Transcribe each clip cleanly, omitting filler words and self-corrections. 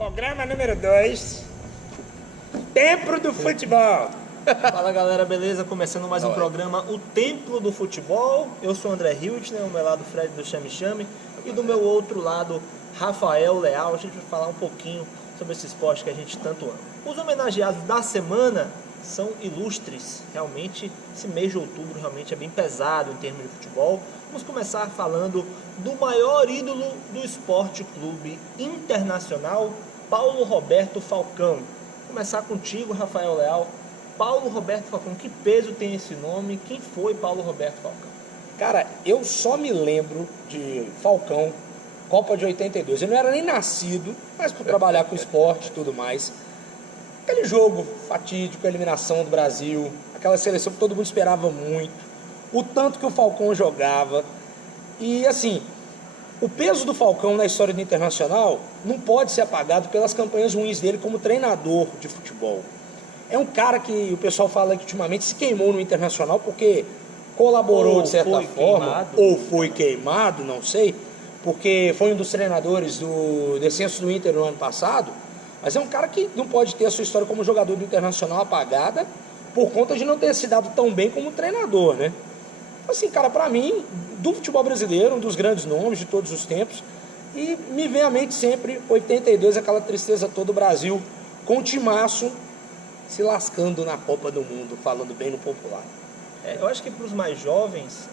Programa número 2, Templo do Futebol. Fala galera, beleza? Começando mais um programa, O Templo do Futebol. Eu sou o André Hiltner, ao meu lado Fred do Chame Chame e do meu outro lado Rafael Leal. A gente vai falar um pouquinho sobre esse esporte que a gente tanto ama. Os homenageados da semana são ilustres. Realmente, esse mês de outubro realmente é bem pesado em termos de futebol. Vamos começar falando do maior ídolo do Esporte Clube Internacional, Paulo Roberto Falcão. Vou começar contigo, Rafael Leal. Paulo Roberto Falcão, que peso tem esse nome? Quem foi Paulo Roberto Falcão? Cara, eu só me lembro de Falcão, Copa de 82. Eu não era nem nascido, mas por trabalhar com esporte e tudo mais. Aquele jogo fatídico, a eliminação do Brasil, aquela seleção que todo mundo esperava muito, o tanto que o Falcão jogava. E assim, o peso do Falcão na história do Internacional não pode ser apagado pelas campanhas ruins dele como treinador de futebol. É um cara que o pessoal fala que ultimamente se queimou no Internacional porque colaborou Ou de certa foi forma, queimado. ou foi queimado, não sei, porque foi um dos treinadores do descenso do Inter no ano passado, mas é um cara que não pode ter a sua história como jogador do Internacional apagada por conta de não ter se dado tão bem como treinador, né? Assim, cara, pra mim, do futebol brasileiro, um dos grandes nomes de todos os tempos, e me vem à mente sempre 82, aquela tristeza toda, o Brasil com o timaço se lascando na Copa do Mundo, falando bem no popular. Eu acho que para os mais jovens,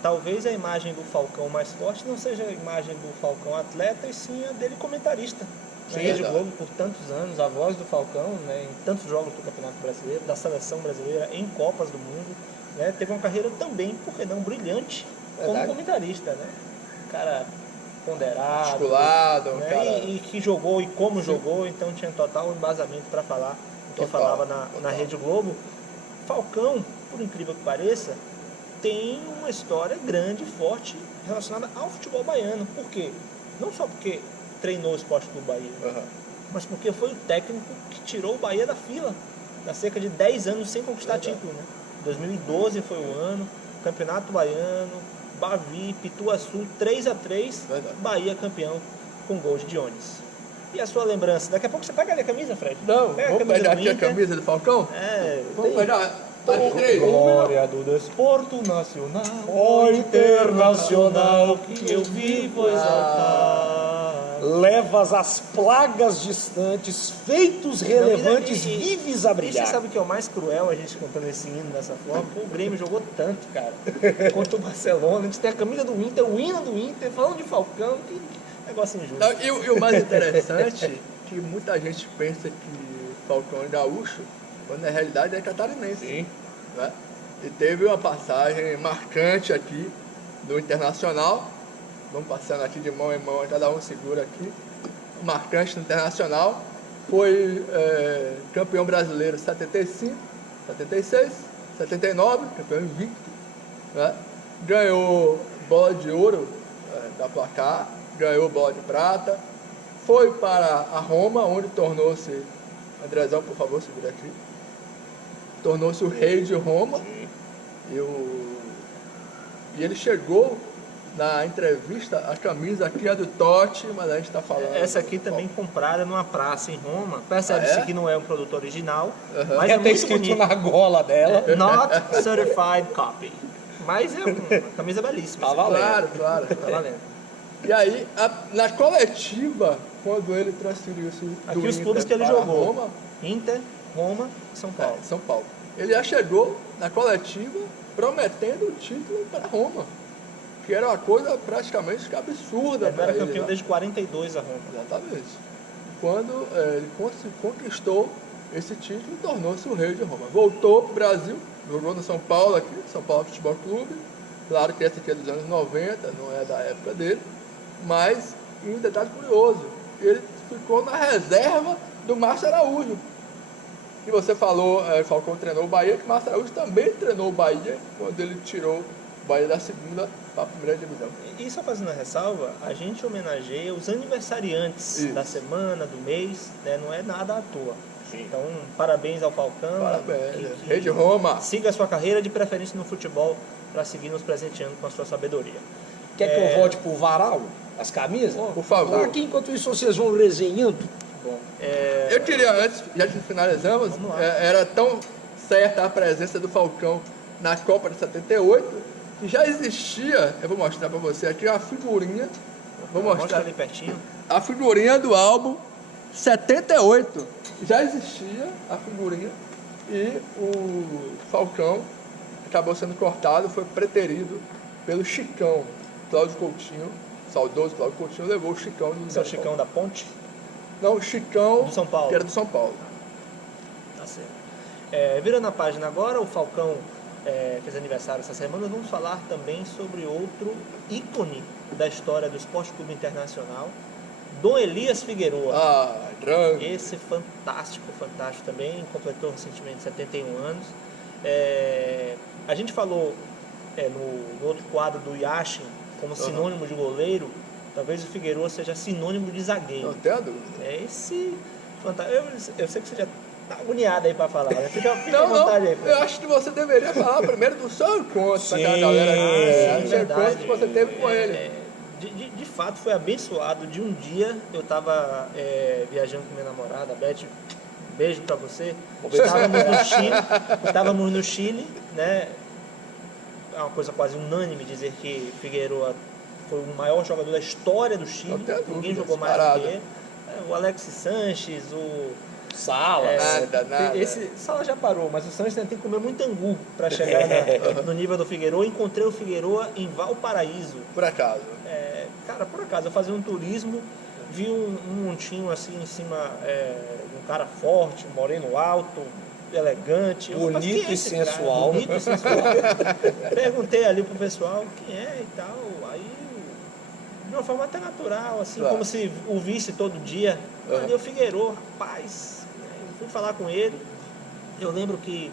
talvez a imagem do Falcão mais forte não seja a imagem do Falcão atleta, e sim a dele comentarista. Na Rede Globo, por tantos anos, a voz do Falcão, né, em tantos jogos do Campeonato Brasileiro, da Seleção Brasileira, em Copas do Mundo, né, teve uma carreira também, por que não, brilhante, como comentarista, né? Cara ponderado, articulado, né, cara... e que jogou e como jogou, então tinha total embasamento para falar o que falava na Rede Globo. Falcão, por incrível que pareça, tem uma história grande e forte relacionada ao futebol baiano. Por quê? Não só porque treinou o Esporte Clube Bahia, mas porque foi o técnico que tirou o Bahia da fila, há cerca de 10 anos sem conquistar título, né? 2012 foi o ano, Campeonato Baiano, Bavi, Pituaçu, 3-3, Bahia campeão com gol de Dionis. E a sua lembrança? Daqui a pouco você pega ali a camisa, Fred. Não, pega vamos pegar aqui a camisa do Falcão? Vamos pegar. Glória do desporto nacional, ó internacional, que eu vivo exaltar. Levas as plagas distantes, feitos relevantes, vives a E brilhar. você sabe o que é o mais cruel, a gente cantando esse hino dessa forma? O Grêmio jogou tanto, cara, contra o Barcelona. A gente tem a camisa do Inter, o hino do Inter, falando de Falcão, que negócio injusto. Não, e o mais interessante é que muita gente pensa que Falcão é gaúcho, quando na realidade é catarinense. Sim. Né? E teve uma passagem marcante aqui do Internacional. Vamos passando aqui de mão em mão, cada um segura aqui. Marcante no Internacional. Foi campeão brasileiro 75, 76, 79, campeão invicto. Né? Ganhou bola de ouro da Placar, ganhou bola de prata. Foi para a Roma, onde tornou-se... Andrezão, por favor, segura aqui. Tornou-se o rei de Roma. E ele chegou na entrevista, a camisa aqui é do Totti, mas a gente está falando... Essa aqui também comprada numa praça em Roma. Percebe-se que não é um produto original, mas É é até muito escrito bonito. na gola dela. Not certified copy. Mas é uma camisa belíssima. Tá valendo. Claro. Tá valendo. E aí, na coletiva, quando ele transferiu-se do Aqui os Inter clubes que ele para jogou: Roma, Inter, Roma e São Paulo. São Paulo. Ele já chegou na coletiva prometendo o título para Roma, que era uma coisa praticamente absurda Ele para era ele. campeão desde 42 a Roma. Exatamente. Quando ele conquistou esse título, tornou-se o rei de Roma. Voltou para o Brasil, jogou no São Paulo aqui, São Paulo Futebol Clube. Claro que esse aqui é dos anos 90, não é da época dele, mas um detalhe curioso, ele ficou na reserva do Márcio Araújo. E você falou, Falcão treinou o Bahia, que o Márcio Araújo também treinou o Bahia quando ele tirou o Bahia da segunda para a primeira divisão. E só fazendo a ressalva, a gente homenageia os aniversariantes da semana, do mês, né? Não é nada à toa. Sim. Então, parabéns ao Falcão. Parabéns, rei de Roma. Siga a sua carreira, de preferência no futebol, para seguir nos presenteando com a sua sabedoria. Quer que eu volte pro varal? As camisas? Por favor. Aqui, enquanto isso, vocês vão resenhando. Bom, Eu queria, antes, já que finalizamos, Vamos lá. era tão certa a presença do Falcão na Copa de 78, que já existia, eu vou mostrar para você aqui, a figurinha, vou mostra mostrar ali pertinho. a figurinha do álbum 78. Já existia a figurinha e o Falcão acabou sendo cortado, foi preterido pelo Chicão. Cláudio Coutinho, saudoso Cláudio Coutinho, levou o Chicão do Esse é o Chicão da Ponte? Não, o Chicão Do São Paulo. que era do São Paulo. Tá certo. Virando a página agora, o Falcão fez aniversário essa semana. Vamos falar também sobre outro ícone da história do Esporte Clube Internacional, Dom Elias Figueroa. Ah, grande. Esse fantástico também, completou recentemente 71 anos. A gente falou no outro quadro do Yashin como sinônimo de goleiro, talvez o Figueroa seja sinônimo de zagueiro. Não tenho dúvida. Esse fantástico. Eu sei que você já tá agoniado aí para falar, né? Fica à Não, vontade aí. eu acho que você deveria falar primeiro do seu encontro com a Sim, galera. sim, O seu verdade. encontro que você teve com ele. De fato, foi abençoado. De um dia, eu estava viajando com minha namorada, Beth, beijo para você. Estávamos no Chile, né? É uma coisa quase unânime dizer que Figueroa foi o maior jogador da história do Chile. Não tenho dúvida, Ninguém jogou mais disparado. do que ele. O Alexis Sanches, o Sala. Nada. Esse Sala já parou, mas o Sanches tem que comer muito angu para chegar no nível do Figueroa. Encontrei o Figueroa em Valparaíso. Por acaso. Cara, por acaso, eu fazia um turismo, vi um montinho assim em cima, um cara forte, moreno alto, elegante. Eu falei, mas Bonito quem é e esse cara? sensual. Bonito e sensual. Perguntei ali pro pessoal quem é e tal. Aí, de uma forma até natural, assim, Claro. como se o visse todo dia. Ali o Figueroa, rapaz. Eu fui falar com ele. Eu lembro que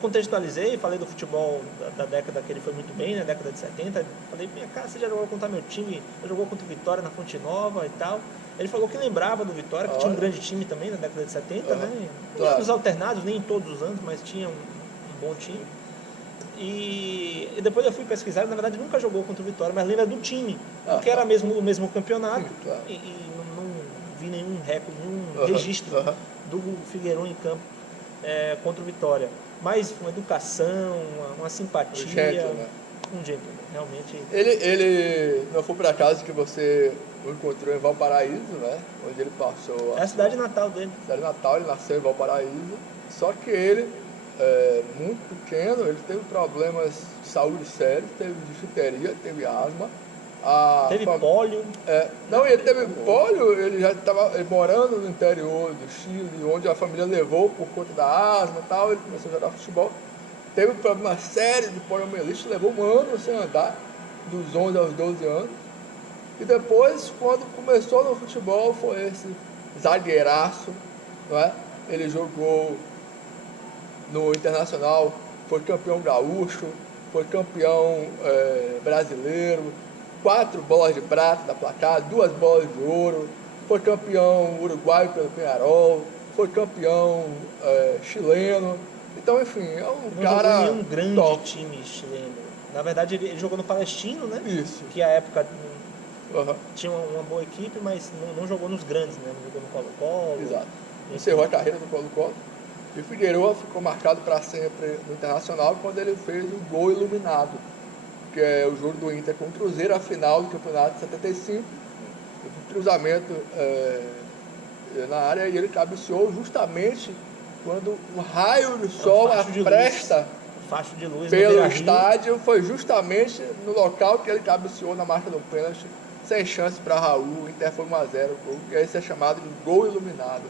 contextualizei, falei do futebol da década que ele foi muito bem, né, década de 70. Falei, minha cara, você já jogou contra meu time? Já jogou contra o Vitória na Fonte Nova e tal. Ele falou que lembrava do Vitória, que tinha um grande time também na década de 70, né? Claro. Anos alternados, nem em todos os anos, mas tinha um bom time. E depois eu fui pesquisar, na verdade nunca jogou contra o Vitória, mas lembra do time, porque era o mesmo campeonato. Sim, claro. E não vi nenhum recorde, nenhum registro do Figueiredo em campo contra o Vitória. Mas uma educação, uma simpatia, um gentleman, realmente. Ele não foi por acaso que você o encontrou em Valparaíso, né? Onde ele passou É a cidade natal dele. cidade natal, ele nasceu em Valparaíso. Só que ele, muito pequeno, ele teve problemas de saúde sérios, teve difteria, teve asma. Teve pólio. Não, ele teve pólio, ele já estava morando no interior do Chile, onde a família levou por conta da asma e tal, ele começou a jogar futebol. Teve um problema sério de poliomielite, levou um ano sem andar, dos 11 aos 12 anos. E depois, quando começou no futebol, foi esse zagueiraço, não é? Ele jogou no Internacional, foi campeão gaúcho, foi campeão brasileiro, 4 bolas de prata da placar, 2 bolas de ouro, foi campeão uruguaio pelo Peñarol, foi campeão chileno. Então, enfim, é um cara Jogou em um grande top. time chileno. Na verdade, ele jogou no Palestino, né? Isso. Que à época Uhum. tinha uma boa equipe, mas não jogou nos grandes, né? Não jogou no Colo-Colo. Exato. Encerrou a carreira no Colo-Colo. E o Figueroa ficou marcado para sempre no Internacional quando ele fez o gol iluminado, que é o jogo do Inter com o Cruzeiro, a final do campeonato de 75. Um cruzamento na área e ele cabeceou justamente quando o raio do sol facho de apresta Facho de luz no pelo Beira-Rio. estádio. Foi justamente no local que ele cabeceou na marca do pênalti, sem chance para Raul. O Inter foi 1 a 0, e aí isso é chamado de gol iluminado.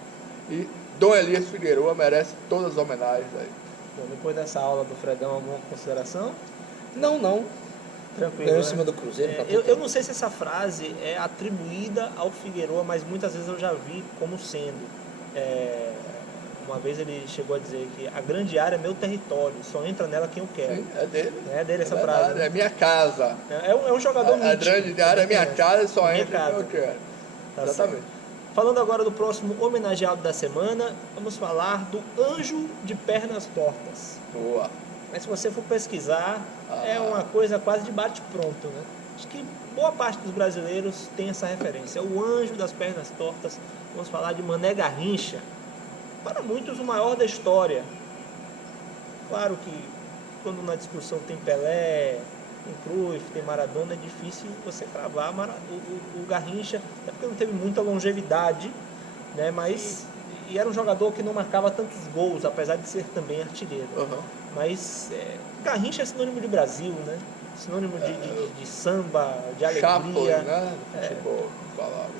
E Dom Elias Figueroa merece todas as homenagens aí. Bom, depois dessa aula do Fredão, alguma consideração? Não. Tranquilo, Ganhou em né? cima do Cruzeiro. tá Eu tudo não sei se essa frase é atribuída ao Figueroa, mas muitas vezes eu já vi como sendo. Uma vez ele chegou a dizer que a grande área é meu território, só entra nela quem eu quero. Sim, é dele. É dele essa verdade, frase. Né? É minha casa. É um jogador A mítico. grande área é minha casa, só Minha entra casa. quem eu quero. Tá Exatamente. certo. Falando agora do próximo homenageado da semana, vamos falar do Anjo de Pernas Tortas. Boa. Mas se você for pesquisar, é uma coisa quase de bate-pronto, né? Acho que boa parte dos brasileiros tem essa referência. O anjo das pernas tortas, vamos falar de Mané Garrincha. Para muitos, o maior da história. Claro que quando na discussão tem Pelé, tem Cruyff, tem Maradona, é difícil você cravar o Garrincha, até porque não teve muita longevidade, né? Mas e era um jogador que não marcava tantos gols, apesar de ser também artilheiro. Uhum. Mas Garrincha é sinônimo de Brasil, né? Sinônimo de samba, de alegria. Chaplin, né? No futebol, falava.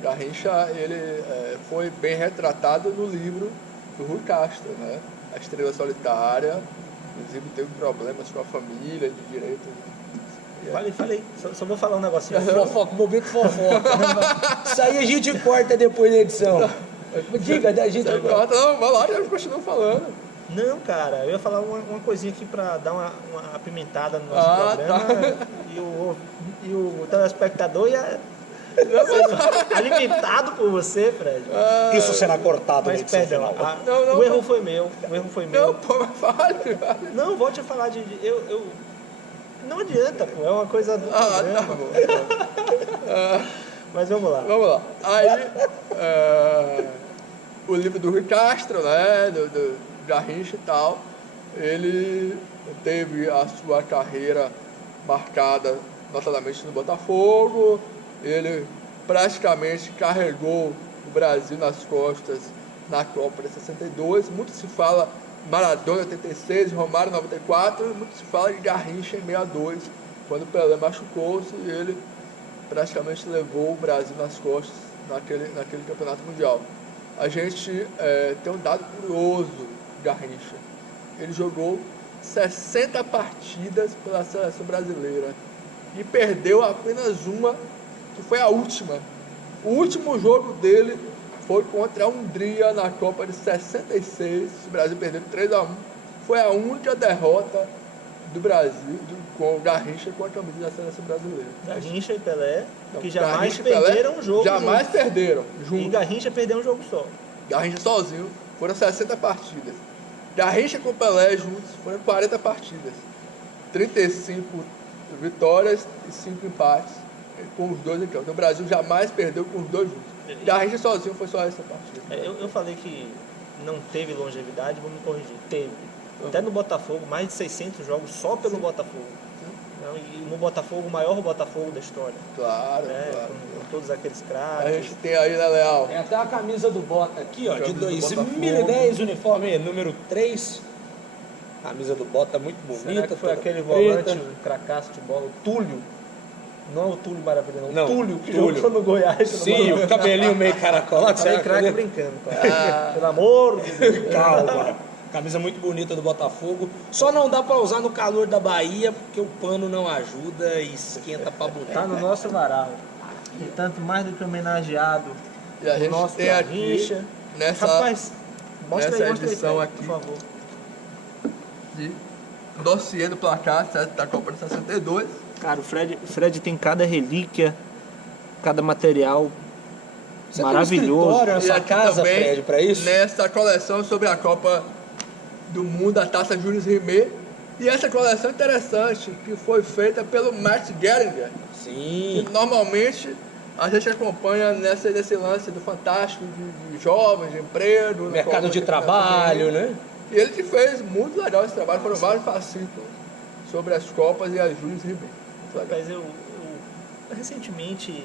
Garrincha, ele foi bem retratado no livro do Rui Castro, né? A Estrela Solitária, inclusive teve problemas com a família, de direito. Falei. Só vou falar um negocinho. Fofoca, momento fofoca. Isso aí a gente corta depois da edição. Diga, a gente... Não, vai lá, já continua falando. Não, cara, eu ia falar uma coisinha aqui pra dar uma apimentada no nosso programa. Tá. E o telespectador ia ser alimentado por você, Fred. Isso será cortado. Mas perdão, Não, o erro foi meu. Não, pô, mas fale. Não, volte a falar eu não adianta, pô, é uma coisa do programa. Tá bom. Mas vamos lá. Vamos lá. Aí, o livro do Rui Castro, né, do Garrincha e tal, ele teve a sua carreira marcada notadamente no Botafogo, ele praticamente carregou o Brasil nas costas na Copa de 62, muito se fala Maradona 86, Romário 94, muito se fala de Garrincha em 62, quando o Pelé machucou-se e ele praticamente levou o Brasil nas costas naquele campeonato mundial. A gente tem um dado curioso de Garrincha. Ele jogou 60 partidas pela seleção brasileira e perdeu apenas uma, que foi a última. O último jogo dele foi contra a Hungria na Copa de 66. O Brasil perdeu 3-1. Foi a única derrota do Brasil com o Garrincha com a camisa da seleção brasileira. Garrincha e Pelé, que jamais Garrincha e Pelé perderam um jogo. Jamais perderam. E Garrincha perdeu um jogo só. Garrincha sozinho foram 60 partidas. Garrincha com Pelé juntos foram 40 partidas. 35 vitórias e 5 empates com os dois em campo. O Brasil jamais perdeu com os dois juntos. Garrincha sozinho foi só essa partida. Eu falei que não teve longevidade, vou me corrigir. Teve. Até no Botafogo, mais de 600 jogos só pelo Botafogo. E no Botafogo, o maior Botafogo da história. Claro, né? claro. Com todos aqueles A craques. gente tem aí, né, Leal? Tem até a camisa do Bota aqui, ó, de Camisa do 2010, uniforme número 3. Camisa do Bota muito bonita. Será que foi toda aquele preta. volante, o cracaço de bola, o Túlio? Não o Túlio Maravilha, não. Não, Túlio, que Túlio. jogou no Goiás. Sim, o cabelinho meio caracolado. Falei craque brincando, cara. Pelo amor de Deus. Calma. Camisa muito bonita do Botafogo. Só não dá pra usar no calor da Bahia, porque o pano não ajuda e esquenta pra boneca. Tá no nosso varal. E tanto mais do que homenageado. E a o gente nosso tem aqui, Garrincha. nessa Rapaz, mostra nessa aí, edição Fred, aqui. por favor. de dossiê do placar da Copa de 62. Cara, o Fred tem cada relíquia, cada material Você maravilhoso. Tem um escritório na E sua aqui casa, também, Fred, pra isso? nessa coleção sobre a Copa do Mundo, a Taça Jules Rimet. E essa coleção interessante, que foi feita pelo Max Geringer, Sim. que normalmente a gente acompanha nesse lance do fantástico de jovens, de emprego, Mercado de trabalho, né? E ele que fez muito legal esse trabalho, foram vários fascículos sobre as Copas e as Jules Rimet. Muito legal. Mas eu recentemente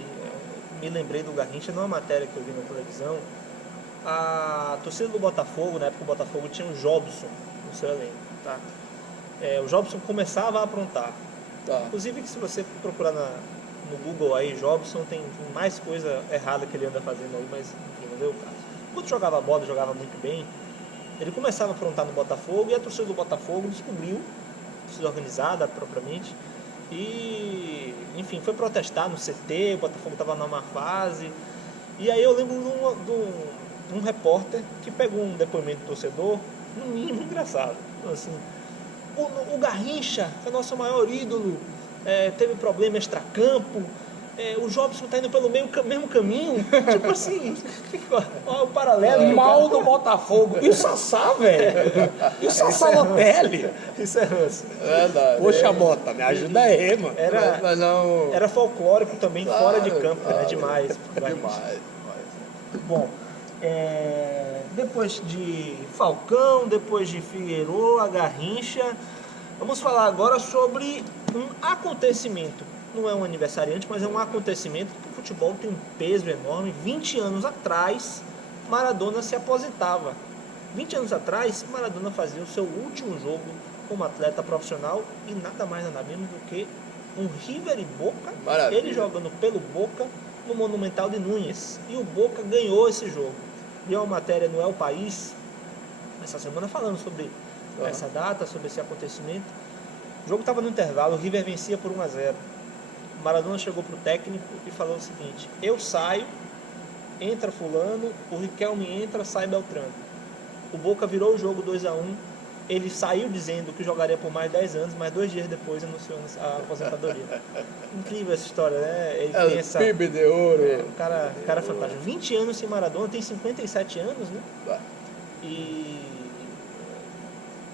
me lembrei do Garrincha numa matéria que eu vi na televisão. A torcida do Botafogo, na época o Botafogo tinha o Jobson no seu elenco, tá? O Jobson começava a aprontar. Tá. Inclusive que se você procurar no Google aí, Jobson, tem mais coisa errada que ele anda fazendo aí, mas enfim, não veio o caso. Quando jogava bola, jogava muito bem, ele começava a aprontar no Botafogo e a torcida do Botafogo descobriu, torcida organizada propriamente, e enfim, foi protestar no CT, o Botafogo estava numa fase, e aí eu lembro de um repórter que pegou um depoimento do torcedor, no mínimo engraçado, assim, o Garrincha, que é nosso maior ídolo, teve problema extracampo, o Jobson tá indo pelo mesmo caminho. Tipo assim, olha o paralelo. O mal do Botafogo. E o Sassá, velho? E o Sassá Lotelli? Isso é ranço. Verdade. Poxa, Bota, me ajuda aí, mano. Mas não... Era folclórico também, Claro, fora de campo, claro. né? Demais. Demais. Bom, depois de Falcão, depois de Figueiredo, a Garrincha, vamos falar agora sobre um acontecimento. Não é um aniversariante, mas é um acontecimento que o futebol tem um peso enorme. 20 anos atrás, Maradona se aposentava. 20 anos atrás, Maradona fazia o seu último jogo como atleta profissional e nada mais nada menos do que um River e Boca. Maravilha. Ele jogando pelo Boca no Monumental de Núñez. E o Boca ganhou esse jogo. E uma matéria no El País, essa semana, falando sobre essa data, sobre esse acontecimento. O jogo estava no intervalo, o River vencia por 1-0. Maradona chegou para o técnico e falou o seguinte: eu saio, entra fulano, o Riquelme entra, sai Beltrano. O Boca virou o jogo 2-1. Ele saiu dizendo que jogaria por mais 10 anos, mas 2 dias depois anunciou a aposentadoria. Incrível essa história, né? Ele tem essa... PIB de ouro. Um cara fantástico. 20 anos sem Maradona, tem 57 anos, né? E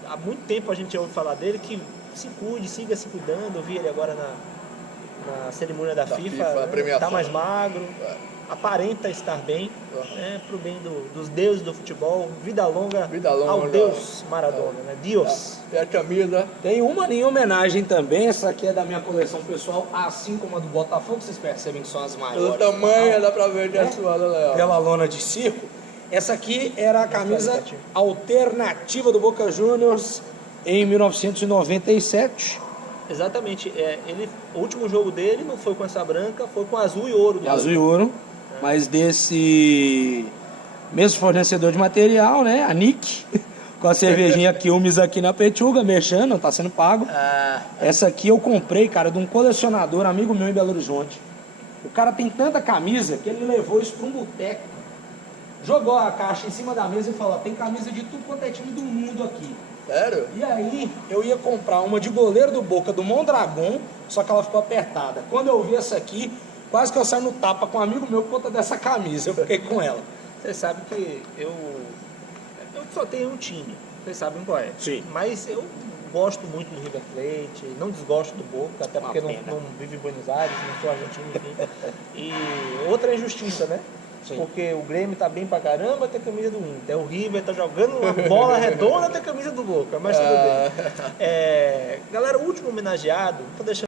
há muito tempo a gente ouve falar dele, que se cuide, siga se cuidando. Eu vi ele agora na cerimônia da FIFA, a premiação. Tá mais magro, aparenta estar bem, pro bem dos deuses do futebol. Vida longa ao Deus Maradona, né? Deus. Tem a camisa. Tem uma em homenagem também, essa aqui é da minha coleção pessoal, assim como a do Botafogo, vocês percebem que são as maiores. Pelo tamanho dá pra ver que é sua, né, Léo? Pela lona de circo. Essa aqui era a camisa alternativa do Boca Juniors em 1997. Exatamente. O último jogo dele não foi com essa branca, foi com azul e ouro. Azul e ouro, mas desse mesmo fornecedor de material, né? A Nick, com a cervejinha Quilmes aqui na Pechuga, mexendo, não tá sendo pago. Essa aqui eu comprei, cara, de um colecionador, amigo meu em Belo Horizonte. O cara tem tanta camisa que ele levou isso para um boteco, jogou a caixa em cima da mesa e falou: tem camisa de tudo quanto é time do mundo aqui. Sério? E aí eu ia comprar uma de goleiro do Boca, do Mondragón, só que ela ficou apertada. Quando eu vi essa aqui, quase que eu saio no tapa com um amigo meu por conta dessa camisa. Eu fiquei com ela. Você sabe que eu só tenho um time, vocês sabem qual é. Sim. Mas eu gosto muito do River Plate, não desgosto do Boca, até porque não vivo em Buenos Aires, não sou argentino, enfim. E outra injustiça, né? Sim. Porque o Grêmio tá bem pra caramba, tem camisa do Inter. O River tá jogando uma bola redonda, tem camisa do Boca, mas tudo bem. Galera, o último homenageado, tô deixando